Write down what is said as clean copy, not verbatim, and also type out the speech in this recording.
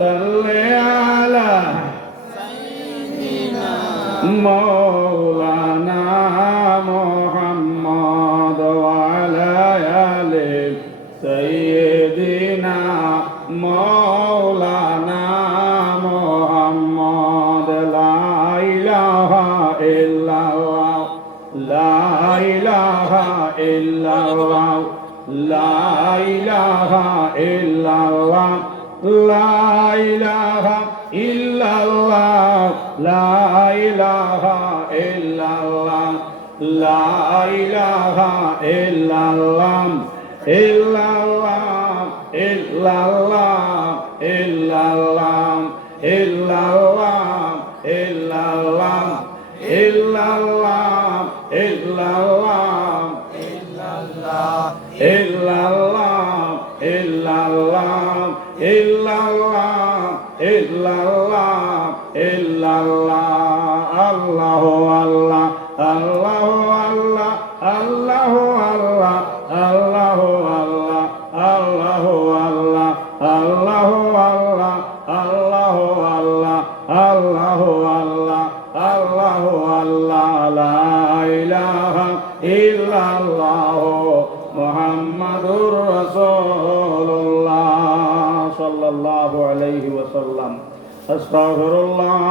صل على مولانا محمد وعلى آل سيدنا مولانا محمد لا إله إلا الله لا إله إلا الله لا إله إلا الله لا إله إلا الله لا إله إلا الله لا إله إلا الله إلا الله إلا الله إلا الله إلا الله إلا الله إلا الله إلا الله إلا الله إلا الله إلا الله إلا الله إلا الله الله الله الله الله الله الله الله الله الله الله الله الله الله الله الله الله الله لا إله إلا الله মুহাম্মাদুর রাসূলুল্লাহ সাল্লাল্লাহু আলাইহি ওয়াসাল্লাম আস্তাগফিরুল্লাহ।